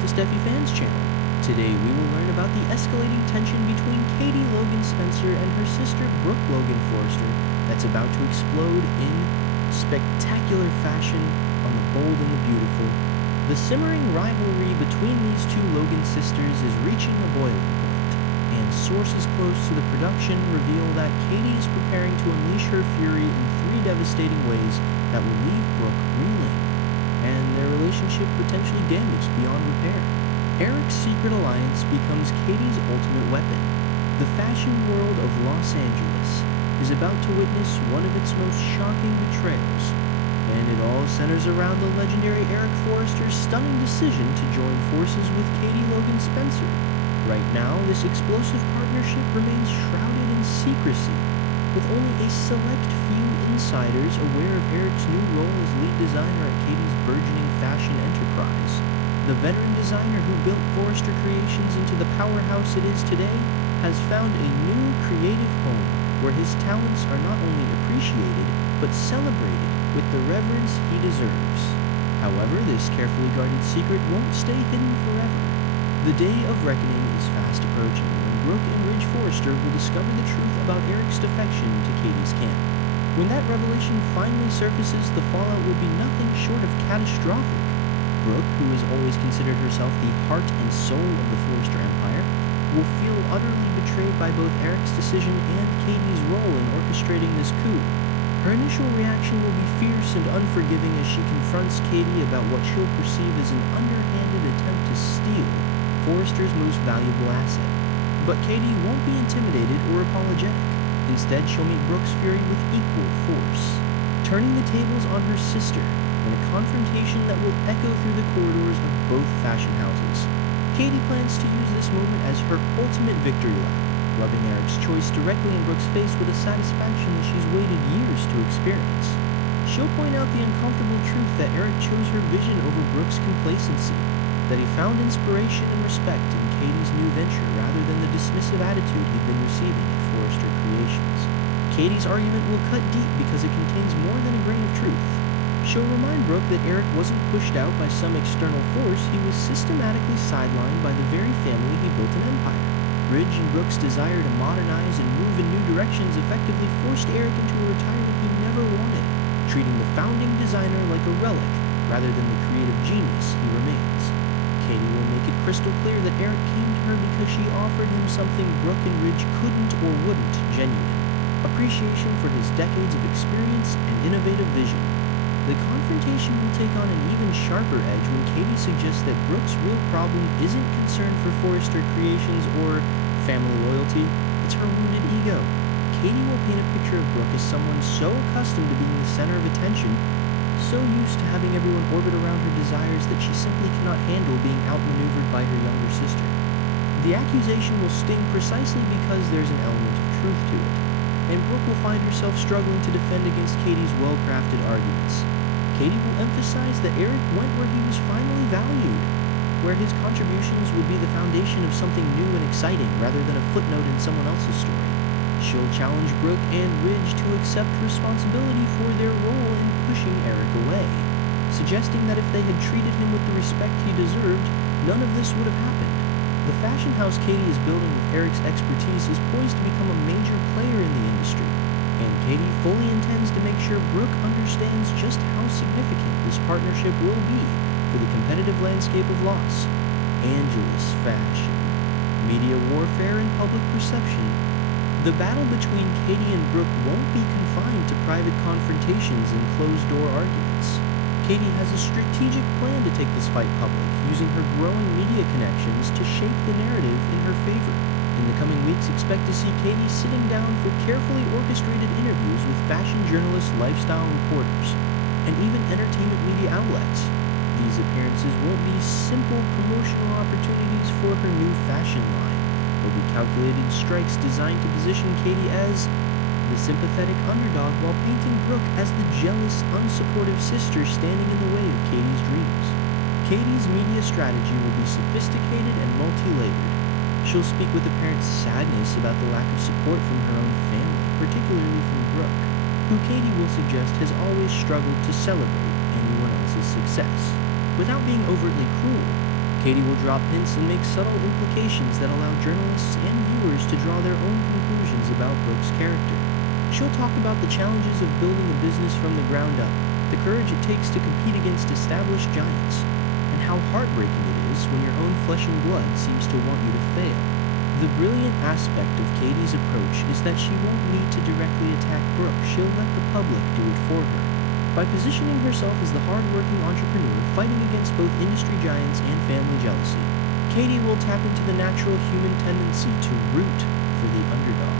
back to Steffi Fan's channel. Today we will learn about the escalating tension between Katie Logan Spencer and her sister Brooke Logan Forrester that's about to explode in spectacular fashion on The Bold and the Beautiful. The simmering rivalry between these two Logan sisters is reaching a boiling point, and sources close to the production reveal that Katie is preparing to unleash her fury in three devastating ways that will leave Brooke reeling, and their relationship potentially damaged beyond repair. Eric's secret alliance becomes Katie's ultimate weapon. The fashion world of Los Angeles is about to witness one of its most shocking betrayals, and it all centers around the legendary Eric Forrester's stunning decision to join forces with Katie Logan Spencer. Right now, this explosive partnership remains shrouded in secrecy, with only a select few insiders aware of Eric's new role as lead designer at Katie's burgeoning fashion enterprise. The veteran designer who built Forrester Creations into the powerhouse it is today has found a new creative home where his talents are not only appreciated, but celebrated with the reverence he deserves. However, this carefully guarded secret won't stay hidden forever. The day of reckoning is fast approaching when Brooke and Ridge Forrester will discover the truth about Eric's defection to Katie's camp. When that revelation finally surfaces, the fallout will be nothing short of catastrophic. Brooke, who has always considered herself the heart and soul of the Forrester Empire, will feel utterly betrayed by both Eric's decision and Katie's role in orchestrating this coup. Her initial reaction will be fierce and unforgiving as she confronts Katie about what she'll perceive as an underhanded attempt to steal Forrester's most valuable asset. But Katie won't be intimidated or apologetic. Instead, she'll meet Brooke's fury with equal force, turning the tables on her sister in a confrontation that will echo through the corridors of both fashion houses. Katie plans to use this moment as her ultimate victory lap, rubbing Eric's choice directly in Brooke's face with a satisfaction that she's waited years to experience. She'll point out the uncomfortable truth that Eric chose her vision over Brooke's complacency, that he found inspiration and respect in Katie's new venture rather than the dismissive attitude he'd been receiving at Forrester Creations. Katie's argument will cut deep because it contains more than a grain of truth. She'll remind Brooke that Eric wasn't pushed out by some external force, he was systematically sidelined by the very family he built an empire. Ridge and Brooke's desire to modernize and move in new directions effectively forced Eric into a retirement he never wanted, treating the founding designer like a relic rather than the creative genius he remains. Katie will make it crystal clear that Eric came to her because she offered him something Brooke and Ridge couldn't or wouldn't: genuine appreciation for his decades of experience and innovative vision. The confrontation will take on an even sharper edge when Katie suggests that Brooke's real problem isn't concern for Forrester Creations or family loyalty, it's her wounded ego. Katie will paint a picture of Brooke as someone so accustomed to being the center of attention, so used to having everyone orbit around her desires that she simply cannot handle being outmaneuvered by her younger sister. The accusation will sting precisely because there's an element of truth to it, and Brooke will find herself struggling to defend against Katie's well-crafted arguments. Katie will emphasize that Eric went where he was finally valued, where his contributions will be the foundation of something new and exciting rather than a footnote in someone else's story. She'll challenge Brooke and Ridge to accept responsibility for their role in pushing Eric away, suggesting that if they had treated him with the respect he deserved, none of this would have happened. The fashion house Katie is building with Eric's expertise is poised to become a major player in the industry, and Katie fully intends to make sure Brooke understands just how significant this partnership will be for the competitive landscape of Los Angeles fashion, media warfare, and public perception. The battle between Katie and Brooke won't be confined to private confrontations and closed-door arguments. Katie has a strategic plan to take this fight public, using her growing media connections to shape the narrative in her favor. In the coming weeks, expect to see Katie sitting down for carefully orchestrated interviews with fashion journalists, lifestyle reporters, and even entertainment media outlets. These appearances won't be simple promotional opportunities for her new fashion line. They'll be calculated strikes designed to position Katie as the sympathetic underdog while painting Brooke as the jealous, unsupportive sister standing in the way of Katie's dreams. Katie's media strategy will be sophisticated and multi-layered. She'll speak with apparent sadness about the lack of support from her own family, particularly from Brooke, who Katie will suggest has always struggled to celebrate anyone else's success. Without being overtly cruel, Katie will drop hints and make subtle implications that allow journalists and viewers to draw their own conclusions about Brooke's character. She'll talk about the challenges of building a business from the ground up, the courage it takes to compete against established giants, and how heartbreaking it is when your own flesh and blood seems to want you to fail. The brilliant aspect of Katie's approach is that she won't need to directly attack Brooke, she'll let the public do it for her. By positioning herself as the hard-working entrepreneur fighting against both industry giants and family jealousy, Katie will tap into the natural human tendency to root for the underdog.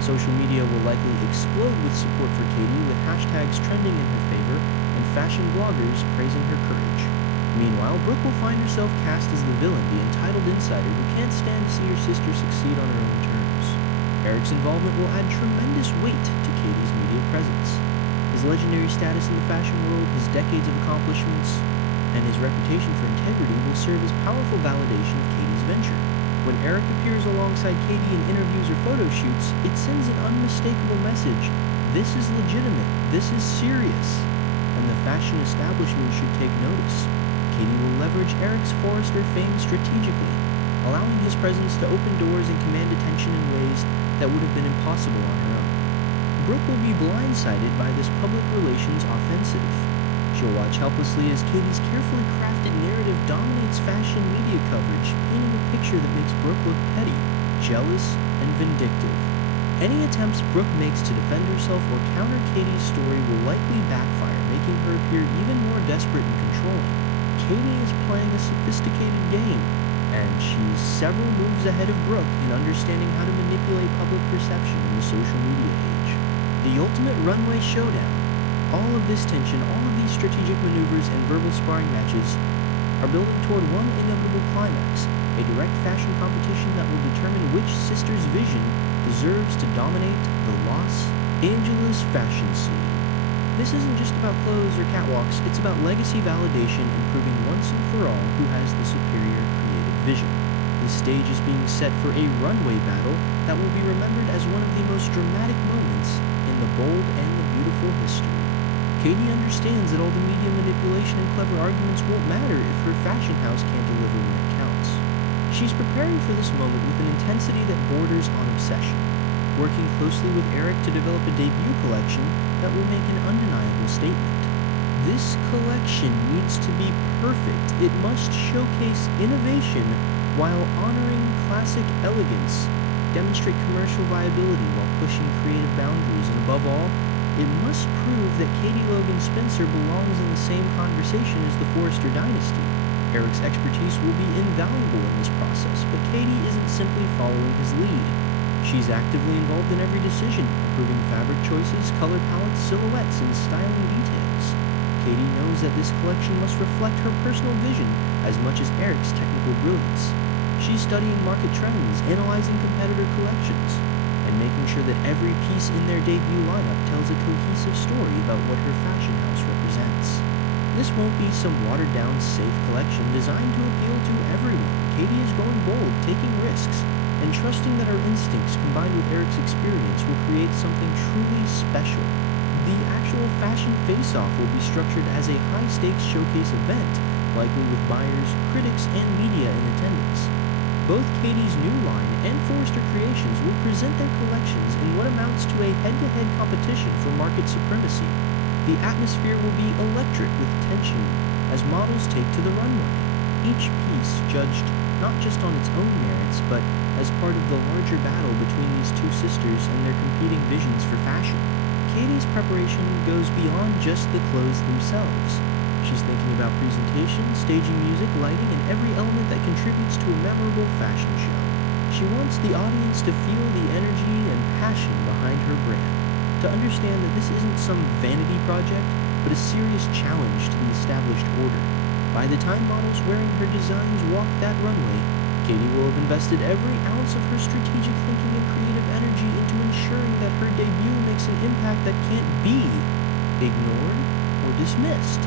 Social media will likely explode with support for Katie, with hashtags trending in her favor and fashion bloggers praising her courage. Meanwhile, Brooke will find herself cast as the villain, the entitled insider who can't stand to see her sister succeed on her own terms. Eric's involvement will add tremendous weight to Katie's media presence. His legendary status in the fashion world, his decades of accomplishments, and his reputation for integrity will serve as powerful validation of Katie's venture. When Eric appears alongside Katie in interviews or photo shoots, it sends an unmistakable message. This is legitimate, this is serious, and the fashion establishment should take notice. Katie will leverage Eric's Forrester fame strategically, allowing his presence to open doors and command attention in ways that would have been impossible on her own. Brooke will be blindsided by this public relations offensive. She'll watch helplessly as Katie's carefully crafted narrative dominates fashion media coverage, painting a picture that makes Brooke look petty, jealous, and vindictive. Any attempts Brooke makes to defend herself or counter Katie's story will likely backfire, making her appear even more desperate and controlling. Katie is playing a sophisticated game, and she's several moves ahead of Brooke in understanding how to manipulate public perception in the social media age. The ultimate runway showdown. All of this tension, all of these strategic maneuvers and verbal sparring matches are building toward one inevitable climax, a direct fashion competition that will determine which sister's vision deserves to dominate the Los Angeles fashion scene. This isn't just about clothes or catwalks, it's about legacy validation and proving once and for all who has the superior creative vision. This stage is being set for a runway battle that will be remembered as one of the most dramatic moments in the bold and the beautiful history. Katie understands that all the media manipulation and clever arguments won't matter if her fashion house can't deliver when it counts. She's preparing for this moment with an intensity that borders on obsession, working closely with Eric to develop a debut collection that will make an undeniable statement. This collection needs to be perfect. It must showcase innovation while honoring classic elegance, demonstrate commercial viability while pushing creative boundaries, and above all, it must prove that Katie Logan Spencer belongs in the same conversation as the Forrester dynasty. Eric's expertise will be invaluable in this process, but Katie isn't simply following his lead. She's actively involved in every decision, approving fabric choices, color palettes, silhouettes, and styling details. Katie knows that this collection must reflect her personal vision as much as Eric's technical brilliance. She's studying market trends, analyzing competitor collections, and making sure that every piece in their debut lineup tells a cohesive story about what her fashion house represents. This won't be some watered-down, safe collection designed to appeal to everyone. Katie is going bold, taking risks, and trusting that her instincts combined with Eric's experience will create something truly special. The actual fashion face-off will be structured as a high-stakes showcase event, likely with buyers, critics, and media in attendance. Both Katie's new line and Forrester Creations will present their collections in what amounts to a head-to-head competition for market supremacy. The atmosphere will be electric with tension as models take to the runway, each piece judged not just on its own merits, but as part of the larger battle between these two sisters and their competing visions for fashion. Katie's preparation goes beyond just the clothes themselves. She's thinking about presentation, staging music, lighting, and every element that contributes to a memorable fashion show. She wants the audience to feel the energy and passion behind her brand, to understand that this isn't some vanity project, but a serious challenge to the established order. By the time models wearing her designs walk that runway, Katie will have invested every ounce of her strategic thinking and creative energy into ensuring that her debut makes an impact that can't be ignored or dismissed.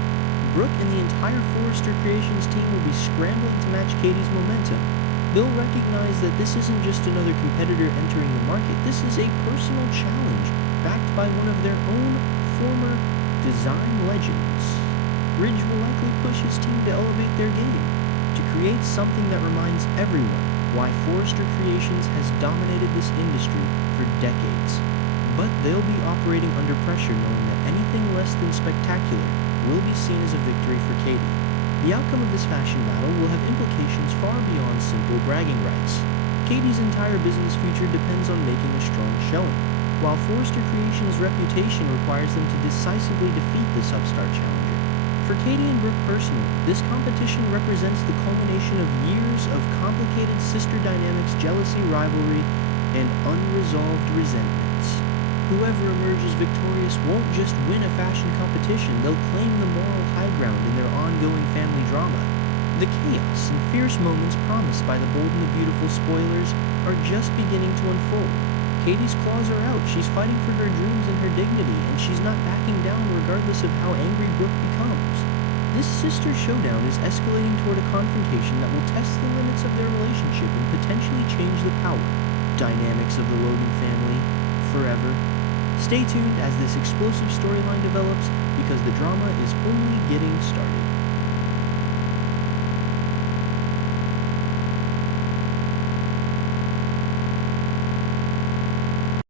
Brooke and the entire Forrester Creations team will be scrambling to match Katie's momentum. They'll recognize that this isn't just another competitor entering the market, this is a personal challenge backed by one of their own former design legends. Ridge will likely push his team to elevate their game, to create creates something that reminds everyone why Forrester Creations has dominated this industry for decades. But they'll be operating under pressure knowing that anything less than spectacular will be seen as a victory for Katie. The outcome of this fashion battle will have implications far beyond simple bragging rights. Katie's entire business future depends on making a strong showing, while Forrester Creations' reputation requires them to decisively defeat this upstart challenger. For Katie and Brooke personally, this competition represents the culmination of years of complicated sister dynamics, jealousy, rivalry, and unresolved resentments. Whoever emerges victorious won't just win a fashion competition, they'll claim the moral high ground in their ongoing family drama. The chaos and fierce moments promised by the Bold and the Beautiful spoilers are just beginning to unfold. Katie's claws are out, she's fighting for her dreams and her dignity, and she's not backing down regardless of how angry Brooke becomes. This sister showdown is escalating toward a confrontation that will test the limits of their relationship and potentially change the power dynamics of the Logan family forever. Stay tuned as this explosive storyline develops, because the drama is only getting started.